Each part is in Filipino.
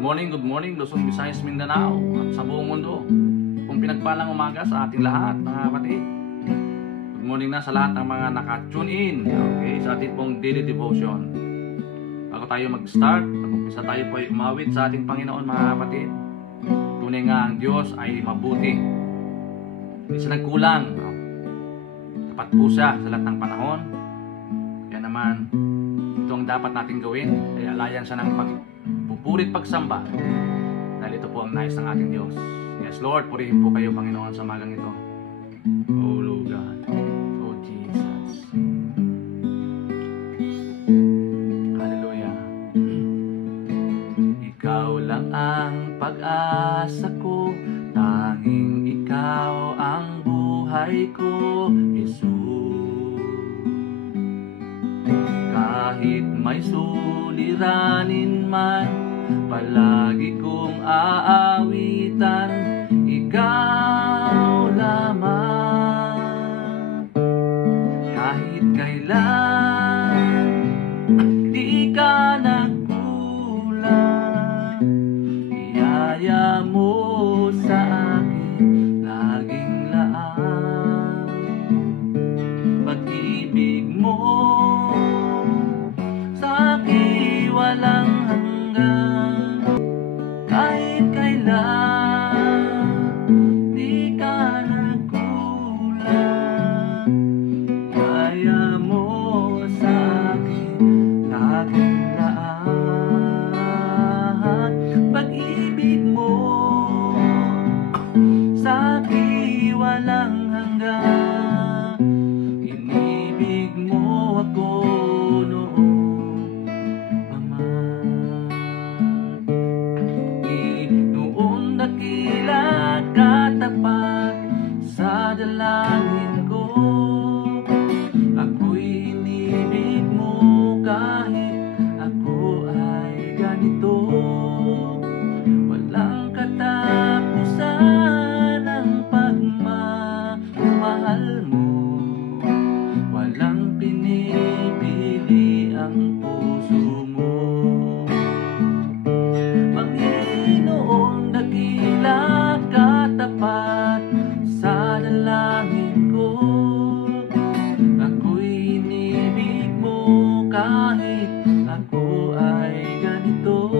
Good morning, Luzon, Visayas, Mindanao at sa buong mundo. Kung pinagpalang umaga sa ating lahat, mga kapatid. Good morning na sa lahat ng mga naka-tune in, okay, sa ating pong daily devotion. Bago tayo mag-start, mag-umpisa tayo po ay umawit sa ating Panginoon, mga kapatid. Tunay nga ang Diyos ay mabuti. Hindi siya nagkulang. Tapat po siya sa lahat ng panahon. Kaya naman, ito ang dapat natin gawin. Ay alayan siya ng pagpupurit pagsamba. Dahil ito po ang nais ng ating Diyos. Yes, Lord, purihin po kayo, Panginoon, sa magang ito. Oh, Lord God. Oh, Jesus. Hallelujah. Ikaw lang ang pag-asa ko, tanging ikaw ang buhay ko, Jesus. Kahit may suliranin man, palagi kong aawitan, ikaw lamang. Kahit kailan, di ka nagkulang, iyaya mo sa akin laging laan. Pag-ibig mo sa akin walang hanggan. Kahit kailan, di ka nagkulang, kaya mo sa akin laging laan. Pag-ibig mo sa akin walang hanggan. Inibig mo ako noon pa man. Noon dakila katapat sa dalangin ko, ako'y inibig mo kahit ako ay ganito. Walang katapusan ang pagmamahal mo, walang pinipili ang puso mo. Panginoon, dakila katapat sa dalangin ko, ako'y inibig mo kahit ako ay ganito.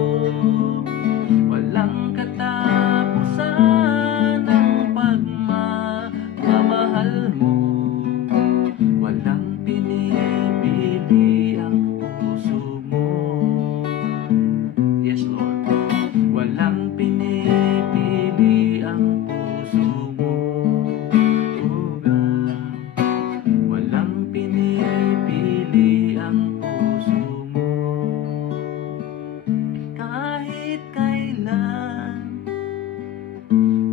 Walang katapusan ang pagmamahal mo, walang pinipili ang puso mo. Yes, Lord. Walang pinipili ang puso mo, oh God. Walang pinipili ang puso mo. Kahit kailan,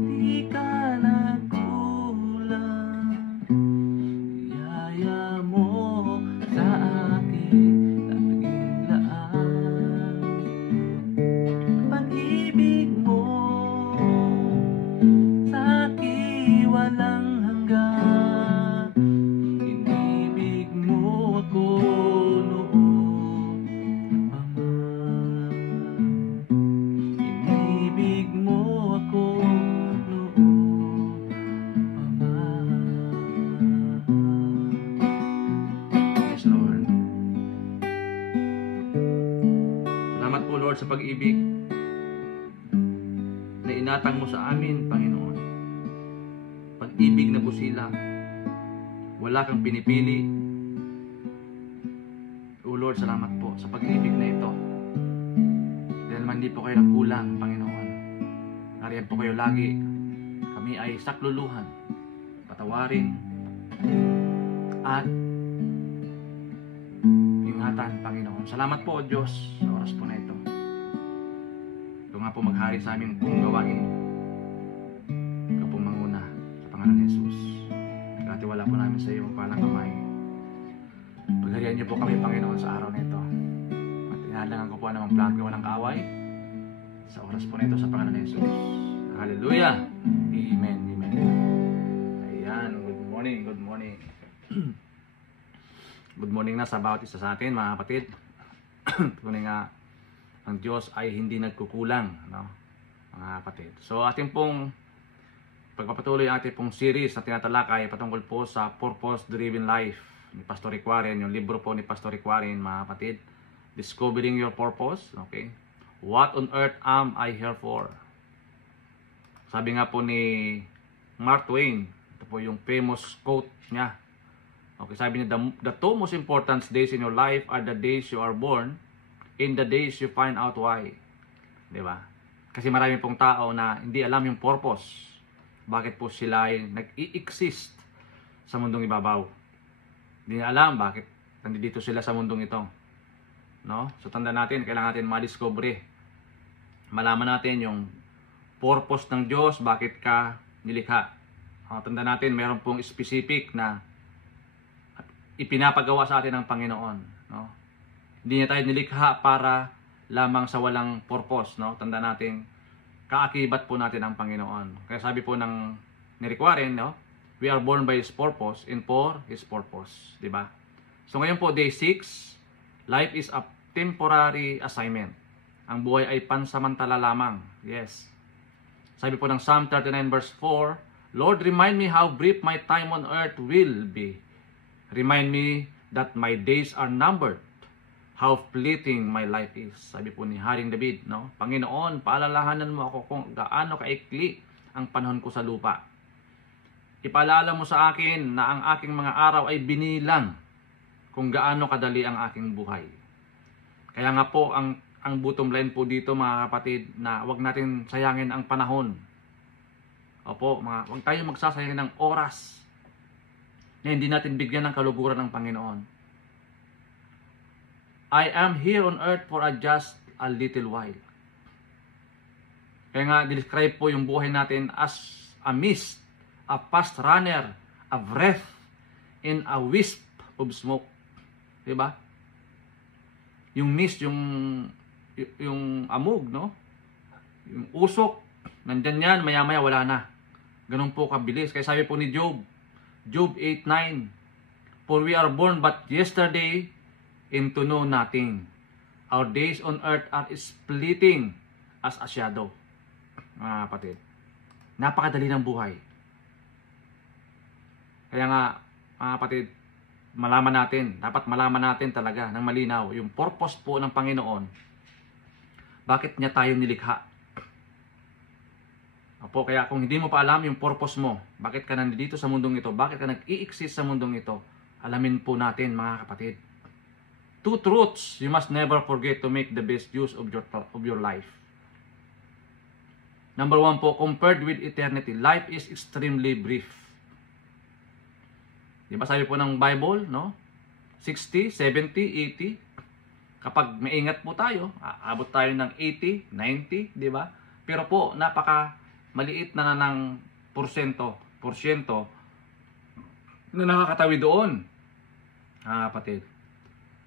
di ka nagkulang, yaya mo sa akin laging laan. Pag-ibig mo sa akin walang hanggan. Inibig mo ako noon pa man. Inibig mo ako noon pa man. Yes, Lord. Salamat po, Lord, sa pag-ibig na inatang mo sa amin, Panginoon. Pag-ibig na busilang, wala kang pinipili. O Lord, salamat po sa pag-ibig na ito. Dahil man di po kayo nagkulang, Panginoon. Nariyan po kayo lagi. Kami ay sakluluhan, patawarin, at ingatan, Panginoon. Salamat po, O Diyos, sa oras po na ito. Ito nga po maghari sa aming pong gawain. Ikaw pong manguna sa pangalan ni Jesus. Nagkatiwala po namin sa iyo ang palang kamay. Pagharihan niyo po kami, Panginoon, sa araw na ito. At inahalangan ko po ang plan ko ng kaaway sa oras po na ito sa pangalan ni Jesus. Hallelujah! Amen, amen. Ayan, good morning, good morning. Good morning na sa bawat isa sa atin, mga kapatid. Tunay nga ng Diyos ay hindi nagkukulang, no? Mga kapatid. So ating pong pagpapatuloy ang ating pong series na tinatalakay patungkol po sa Purpose-Driven Life ni Pastor Rick Warren, yung libro po ni Pastor Rick Warren, mga kapatid. Discovering Your Purpose, okay? What on earth am I here for? Sabi nga po ni Mark Twain, ito po yung famous quote niya. Okay, sabi niya, the two most important days in your life are the days you are born and the days you find out why. Diba? Kasi marami pong tao na hindi alam yung purpose. Bakit po sila ay nag-i-exist sa mundong ibabaw. Hindi na alam bakit nandito sila sa mundong ito. No? So tanda natin, kailangan natin ma-discovery. Malaman natin yung purpose ng Diyos, bakit ka nilikha. Tanda natin, mayroon pong specific na ipinapagawa sa atin ng Panginoon. No? Hindi niya tayo nilikha para lamang sa walang purpose. No? Tanda natin, kaakibat po natin ang Panginoon. Kaya sabi po ng ni Rick Warren, no? We are born by His purpose and for His purpose. Diba? So ngayon po, day 6, life is a temporary assignment. Ang buhay ay pansamantala lamang. Yes. Sabi po ng Psalm 39 verse 4, Lord, remind me how brief my time on earth will be. Remind me that my days are numbered. How fleeting my life is. Sabi po ni Haring David, no? Panginoon, paalalahanan mo ako kung gaano kaikli ang panahon ko sa lupa. Ipaalala mo sa akin na ang aking mga araw ay binilang kung gaano kadali ang aking buhay. Kaya nga po, ang bottom line po dito, mga kapatid, na wag natin sayangin ang panahon. Opo, wag tayo magsasayangin ng oras na hindi natin bigyan ng kaluguran ng Panginoon. I am here on earth for just a little while. Kaya nga, describe po yung buhay natin as a mist, a fast runner, a breath, and a wisp of smoke. Diba? Yung mist, yung amog, no? Yung usok, nandyan yan, maya-maya wala na. Ganun po kabilis. Kaya sabi po ni Job 8:9, For we are born but yesterday, and to know nothing. Our days on earth are splitting as a shadow. Mga kapatid, napakadali ng buhay. Kaya nga, mga kapatid, dapat malaman natin talaga ng malinaw yung purpose po ng Panginoon. Bakit niya tayo nilikha? Opo, kaya kung hindi mo pa alam yung purpose mo, bakit ka nandito sa mundong ito, bakit ka nag-i-exist sa mundong ito, alamin po natin, mga kapatid. Two truths you must never forget to make the best use of your life. Number 1 po, compared with eternity, life is extremely brief. Di ba sabi po ng Bible, no? 60, 70, 80. Kapag maingat po tayo, aabot tayo ng 80, 90, di ba? Pero po, napaka maliit na ng porsyento na nakakatawi doon. Kapatid.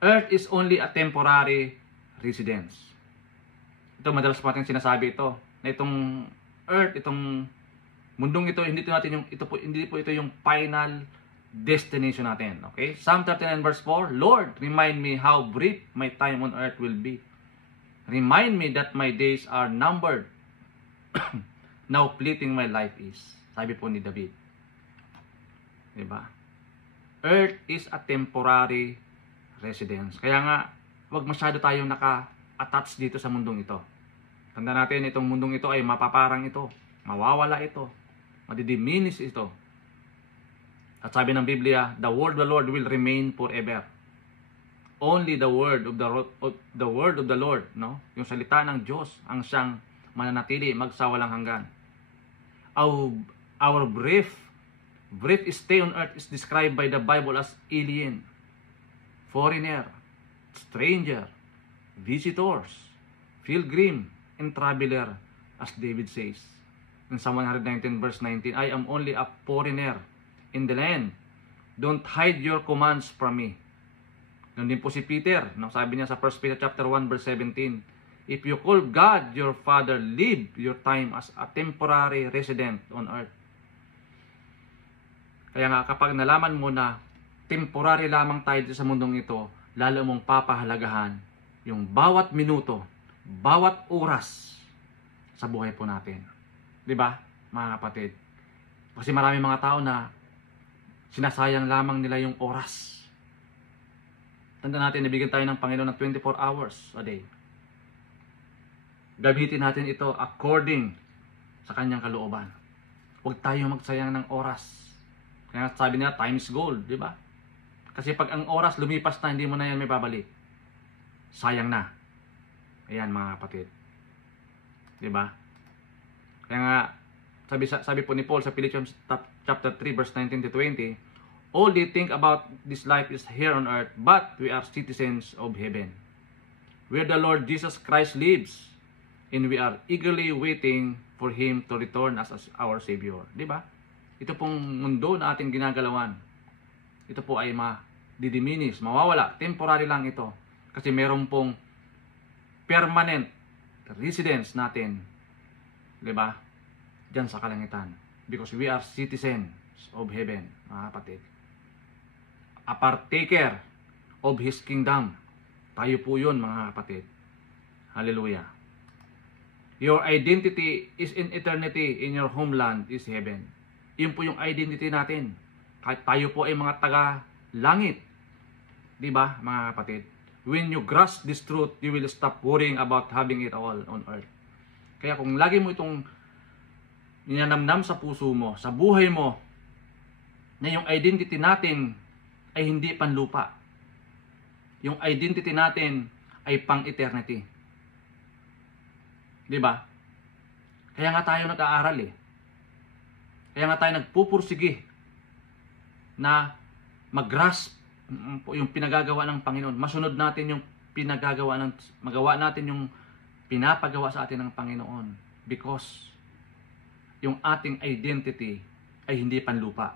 Earth is only a temporary residence. Ito, madalas po natin sinasabi ito, na itong Earth, itong mundong ito, hindi po ito yung final destination natin. Okay? Psalm 39 verse 4, Lord, remind me how brief my time on earth will be. Remind me that my days are numbered. Now fleeting my life is. Sabi po ni David. Diba? Earth is a temporary residence. Kaya nga, wag masyado tayong naka-attach dito sa mundong ito. Tanda natin, itong mundong ito ay mapaparang ito. Mawawala ito. Madidiminish ito. At sabi ng Biblia, the word of the Lord will remain forever. Only the word of the Lord, no? Yung salita ng Diyos ang siyang mananatili magsawalang hanggan. Our brief stay on earth is described by the Bible as alien, foreigner, stranger, visitors, pilgrim, and traveler, as David says. In Psalm 119 verse 19, I am only a foreigner in the land. Don't hide your commands from me. Nandun po si Peter, no? Sabi niya sa 1 Peter chapter 1 verse 17, if you call God your Father, live your time as a temporary resident on earth. Kaya nga kapag nalaman mo na temporary lamang tayo sa mundong ito, lalo mong papahalagahan yung bawat minuto, bawat oras sa buhay po natin. Di ba, mga kapatid? Kasi marami mga tao na sinasayang lamang nila yung oras. Tanda natin, nabigyan tayo ng Panginoon ng 24 hours a day. Gamitin natin ito according sa kanyang kalooban. Huwag tayo magsayang ng oras. Kaya sabi nila, time is gold, di ba? Kasi pag ang oras lumipas na, hindi mo na yan may babalik. Sayang na. Ayan, mga kapatid. Di ba? Kaya nga, sabi po ni Paul sa Philippians chapter 3 verse 19 to 20, all they think about this life is here on earth, but we are citizens of heaven, where the Lord Jesus Christ lives, and we are eagerly waiting for Him to return as our Savior. Di ba? Ito pong mundo na ating ginagalawan, ito po ay ma-diminish, mawawala, temporary lang ito. Kasi meron pong permanent residence natin, di ba? Diyan sa kalangitan. Because we are citizens of heaven, mga kapatid. A partaker of His kingdom. Tayo po yun, mga kapatid. Hallelujah. Your identity is in eternity, in your homeland is heaven. Yun po yung identity natin. Kahit tayo po ay mga taga-langit. Di ba, mga kapatid? When you grasp this truth, you will stop worrying about having it all on earth. Kaya kung lagi mo itong ninanamnam sa puso mo, sa buhay mo, na yung identity natin ay hindi panlupa. Yung identity natin ay pang-eternity. Di ba? Kaya nga tayo nag-aaral eh. Kaya nga tayo nagpupursige na mag-grasp yung pinagagawa ng Panginoon. Masunod natin yung magawa natin yung pinapagawa sa atin ng Panginoon. Because yung ating identity ay hindi panlupa.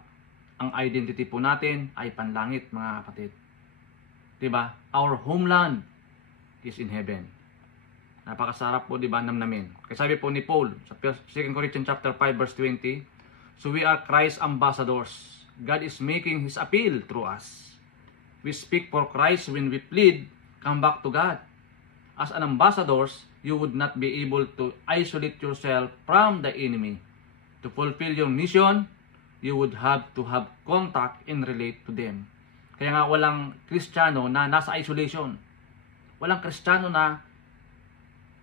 Ang identity po natin ay panlangit, mga kapatid. Diba? Our homeland is in heaven. Napakasarap po, diba, namnamin. Kasi sabi po ni Paul sa 2 Corinthians chapter 5 verse 20, so we are Christ's ambassadors. God is making His appeal through us. We speak for Christ when we plead, come back to God. As an ambassadors, you would not be able to isolate yourself from the enemy. To fulfill your mission, you would have to have contact and relate to them. Kaya nga walang Kristiyano na nasa isolation. Walang Kristiyano na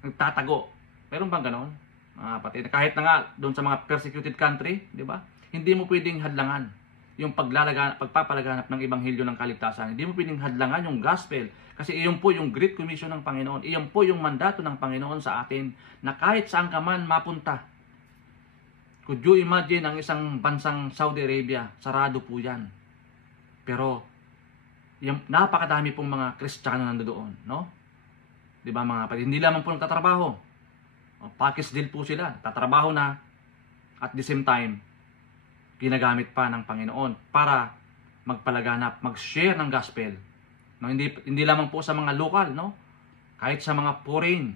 nagtatago. Meron bang ganon? Pati kahit na nga doon sa mga persecuted country, di ba? Hindi mo pwedeng hadlangan yung pagpapalaganap ng ebanghelyo ng kaligtasan. Hindi mo pwedeng hadlangan yung gospel. Kasi iyon po yung Great Commission ng Panginoon. Iyon po yung mandato ng Panginoon sa atin na kahit saan ka man mapunta. Could you imagine ang isang bansang Saudi Arabia? Sarado po yan. Pero yung napakadami pong mga Kristiyano nandoon, no? 'Di ba, mga kapatid? Hindi lamang po nagtatrabaho. Package deal po sila. Tatrabaho na at the same time ginagamit pa ng Panginoon para magpalaganap, mag-share ng gospel. No, hindi lamang po sa mga lokal, no? Kahit sa mga foreign,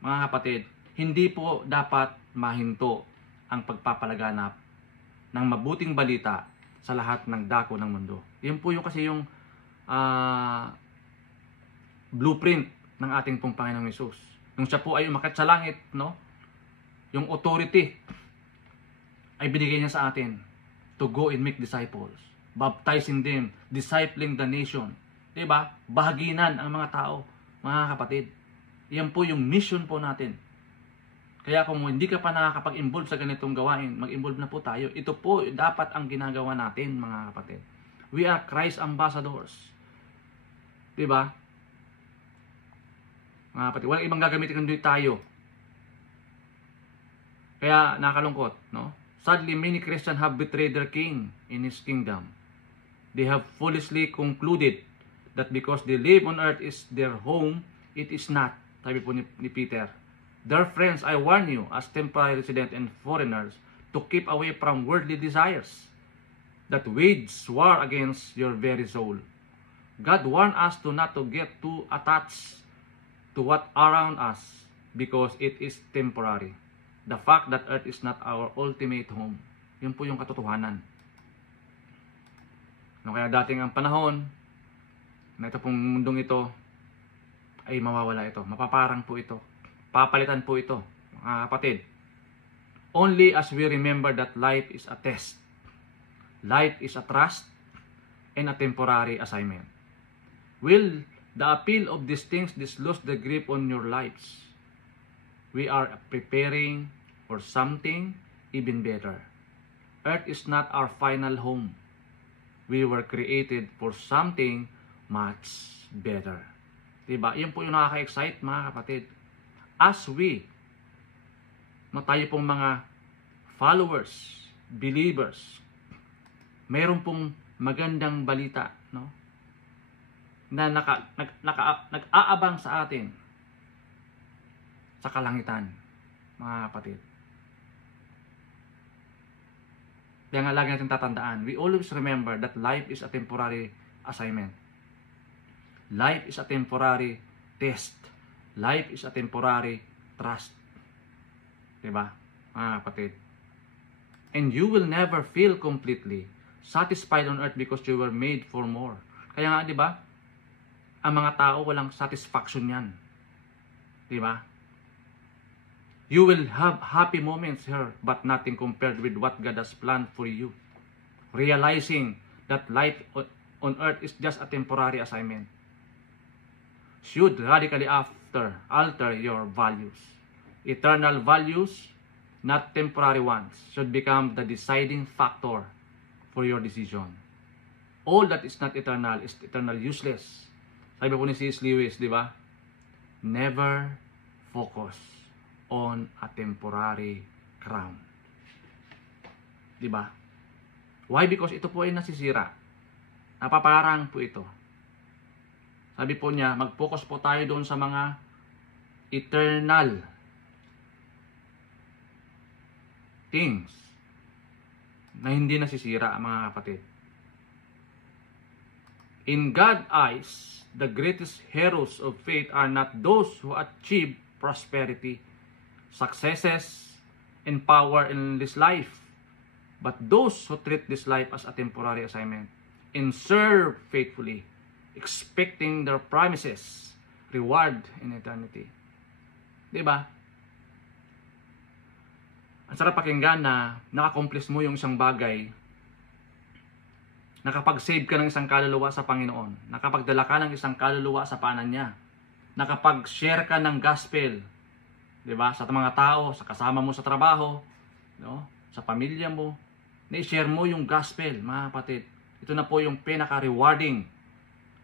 mga kapatid, hindi po dapat mahinto ang pagpapalaganap ng mabuting balita sa lahat ng dako ng mundo. Yan po yung kasi yung blueprint ng ating pong Panginoong Hesus. Nung siya po ay umakyat sa langit, no? Yung authority ay binigay niya sa atin to go and make disciples, baptizing them, discipling the nation. Diba? Bahaginan ang mga tao, mga kapatid. Yan po yung mission po natin. Kaya kung hindi ka pa nakakapag-involve sa ganitong gawain, mag-involve na po tayo. Ito po dapat ang ginagawa natin, mga kapatid. We are Christ ambassadors. Diba? Mga kapatid, walang ibang gagamitin kundi tayo. Kaya nakalungkot, no? Sadly, many Christians have betrayed their king in His kingdom. They have foolishly concluded that because they live on earth is their home, it is not. Sabi po ni Peter. Dear friends, I warn you as temporary residents and foreigners to keep away from worldly desires that wage war against your very soul. God warned us to not to get too attached to what around us because it is temporary. The fact that earth is not our ultimate home. Yun po yung katotohanan. No, kaya dating ang panahon na ito pong mundong ito ay mawawala ito. Mapaparang po ito. Papalitan po ito, mga kapatid. Only as we remember that life is a test, life is a trust, and a temporary assignment. Will the appeal of these things dislodge the grip on your lives? We are preparing for something even better. Earth is not our final home. We were created for something much better. Diba? Yun po yung nakaka-excite, mga kapatid. As we, tayo pong mga followers, believers, mayroon pong magandang balita, no? Na nag-aabang sa atin sa kalangitan, mga kapatid. Kaya nga lagi natin tatandaan, we always remember that life is a temporary assignment. Life is a temporary test. Life is a temporary trust. Diba, mga kapatid? And you will never feel completely satisfied on earth because you were made for more. Kaya nga, diba, ang mga tao walang satisfaction yan. Diba? You will have happy moments here, but nothing compared with what God has planned for you. Realizing that life on earth is just a temporary assignment should radically alter your values. Eternal values, not temporary ones, should become the deciding factor for your decision. All that is not eternal is eternal useless. Sabi po ni C.S. Lewis, di ba? Never focus on a temporary crown. Di ba? Why? Because ito po ay nasisira. Napaparang po ito. Sabi po niya, mag-focus po tayo doon sa mga eternal things na hindi nasisira, mga kapatid. In God's eyes, the greatest heroes of faith are not those who achieve prosperity, successes, and power in this life, but those who treat this life as a temporary assignment and serve faithfully, expecting their promises, reward in eternity. Diba? Ang sarap pakinggan na nakakomplis mo yung isang bagay, nakapag-save ka ng isang kaluluwa sa Panginoon, nakapagdala ka ng isang kaluluwa sa paanan niya, nakapag-share ka ng gospel, diba? Sa mga tao, sa kasama mo sa trabaho, no? Sa pamilya mo, na-share mo yung gospel, mga kapatid. Ito na po yung pinaka-rewarding.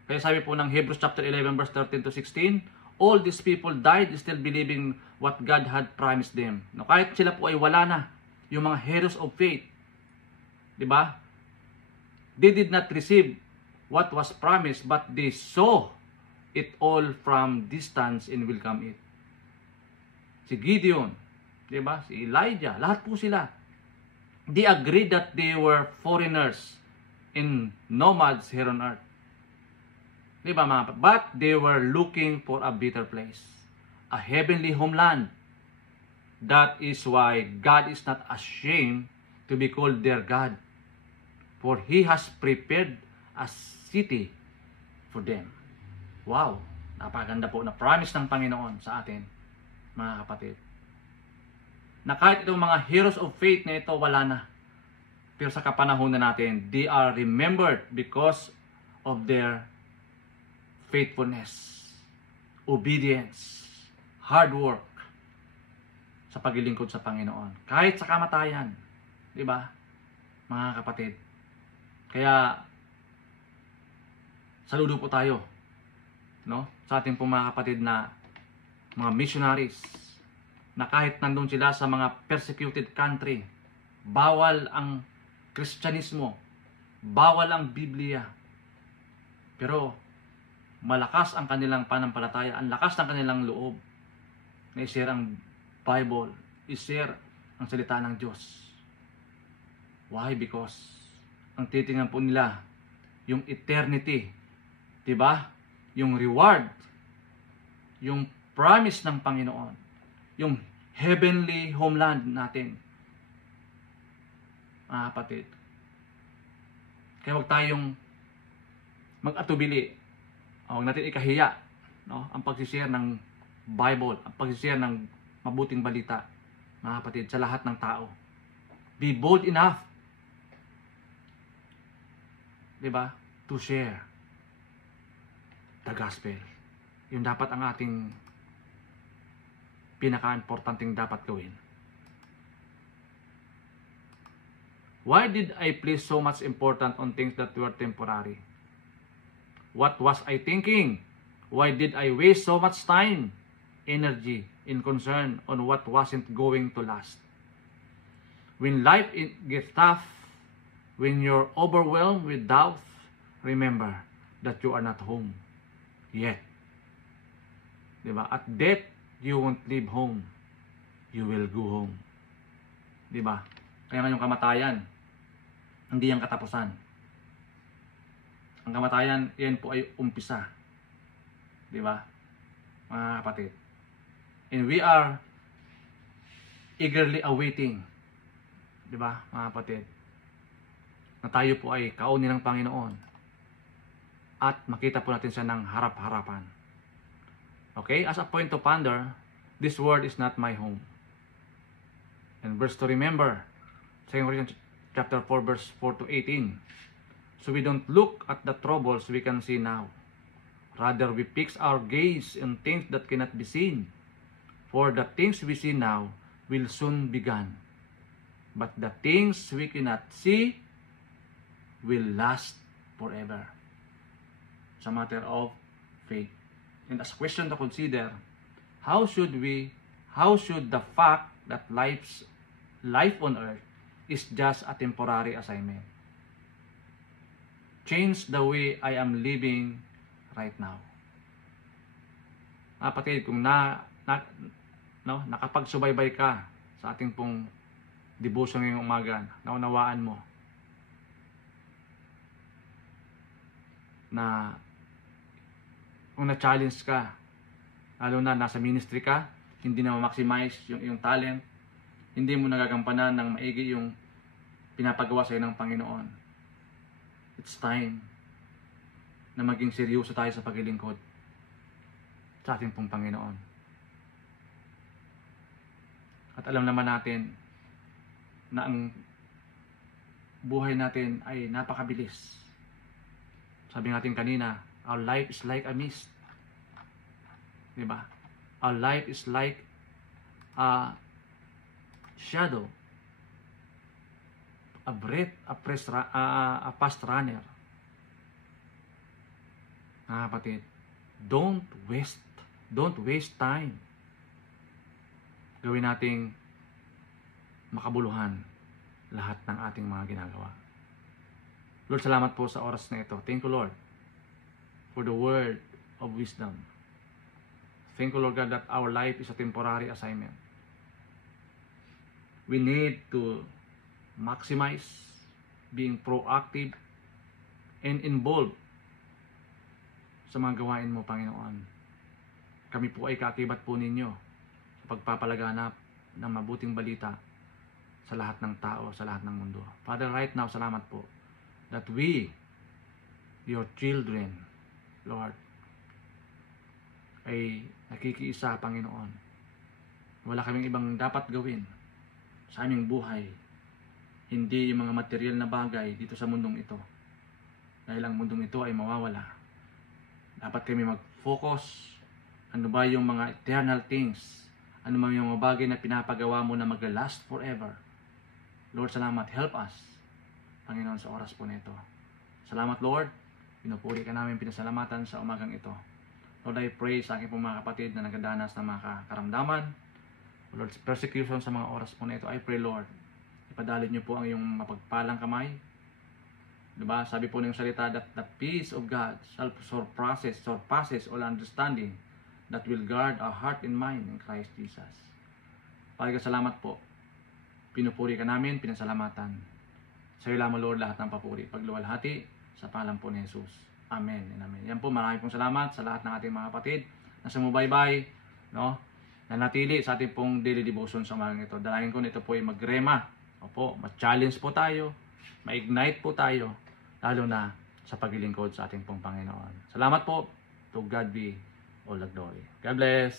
Kaya sabi po ng Hebrews chapter 11 verse 13 to 16, all these people died still believing what God had promised them. No, kahit sila po ay wala na, yung mga heroes of faith, di ba? They did not receive what was promised, but they saw it all from distance and welcome it. Si Gideon, di ba? Si Elijah, lahat po sila. They agreed that they were foreigners and nomads here on earth. Di ba, mga? But they were looking for a better place, a heavenly homeland. That is why God is not ashamed to be called their God, for He has prepared a city for them. Wow! Napakaganda po na promise ng Panginoon sa atin, mga kapatid. Na kahit itong mga heroes of faith na ito, wala na. Pero sa kapanahon na natin, they are remembered because of their faithfulness, obedience, hard work sa paglilingkod sa Panginoon. Kahit sa kamatayan. Di ba? Mga kapatid. Kaya, saludo po tayo, no? Sa ating pong mga kapatid na mga missionaries, na kahit nandun sila sa mga persecuted country, bawal ang Kristyanismo, bawal ang Biblia, pero malakas ang kanilang panampalataya, ang lakas ng kanilang loob na i-share ang Bible, i-share ang salita ng Diyos. Why? Because ang titingnan po nila yung eternity, diba? Yung reward, yung promise ng Panginoon, yung heavenly homeland natin, mga kapatid. Kaya huwag tayong mag-atubili, huwag natin ikahiya, no? Ang pagsishare ng Bible, ang pag-share ng mabuting balita, mga kapatid, sa lahat ng tao. Be bold enough, di ba, to share the gospel. Yun dapat ang ating pinaka-importanting dapat gawin. Why did I place so much importance on things that were temporary? What was I thinking? Why did I waste so much time, energy, and concern on what wasn't going to last? When life gets tough, when you're overwhelmed with doubt, remember that you are not home yet. Diba? At death, you won't leave home. You will go home. Diba? Kaya nga yung kamatayan, hindi yung katapusan. Ang kamatayan, yan po ay umpisa. Diba? Mga kapatid. And we are eagerly awaiting, diba, mga kapatid, na tayo po ay kaunin ng Panginoon at makita po natin siya ng harap-harapan. Okay? As a point to ponder, this world is not my home. And verse to remember, 2 Corinthians chapter 4, verse 4 to 18. So we don't look at the troubles we can see now. Rather, we fix our gaze on things that cannot be seen. For the things we see now will soon be gone. But the things we cannot see will last forever. It's a matter of faith. And as a question to consider, how should the fact that life on earth is just a temporary assignment change the way I am living right now? Kapatid, kung nakapagsubaybay ka sa ating pong devotion ngayong umaga, naunawaan mo na kung na-challenge ka, lalo na nasa ministry ka, hindi na ma-maximize yung iyong talent, hindi mo nagagampanan ng maigi yung pinapagawa sa iyo ng Panginoon. It's time na maging seryoso tayo sa paglilingkod sa ating pong Panginoon. At alam naman natin na ang buhay natin ay napakabilis. Sabi natin kanina, our life is like a mist. Diba? Our life is like a shadow, a breath, a fast runner. Kapatid, don't waste time. Gawin nating makabuluhan lahat ng ating mga ginagawa. Lord, salamat po sa oras na ito. Thank you, Lord, for the word of wisdom. Thank you, Lord God, that our life is a temporary assignment. We need to maximize being proactive and involved sa mga gawain mo, Panginoon. Kami po ay kaakibat po ninyo sa pagpapalaganap ng mabuting balita sa lahat ng tao, sa lahat ng mundo. Father, right now, salamat po that we, your children, Lord, ay nakikiisa, Panginoon. Wala kaming ibang dapat gawin sa aming buhay, hindi yung mga material na bagay dito sa mundong ito. Dahil ang mundong ito ay mawawala. Dapat kami mag-focus. Ano ba yung mga eternal things? Ano ba yung mga bagay na pinapagawa mo na mag-last forever? Lord, salamat. Help us, Panginoon, sa oras po nito. Salamat, Lord. Pinupuri ka namin, pinasalamatan sa umagang ito. Lord, I pray sa aking mga kapatid na nagadanas ng mga karamdaman. Lord, persecution sa mga oras po na ito. I pray, Lord, ipadalin niyo po ang iyong mapagpalang kamay. Diba? Sabi po ng salita that the peace of God shall surpasses all understanding, that will guard our heart and mind in Christ Jesus. Pagka salamat po. Pinupuri ka namin, pinasalamatan. Sa iyo lamang, Lord, lahat ng papuri, pagluwalhati sa pangalan po ni Jesus. Amen and amen. Yan po, maraming pong salamat sa lahat ng ating mga kapatid na sumubaybay, no? Na natili sa ating pong daily devotion sa umagang ito. Dalangin ko nito po ay magrema. Opo, ma-challenge po tayo, ma-ignite po tayo, lalo na sa paglilingkod sa ating pong Panginoon. Salamat po. To God be all the glory. God bless.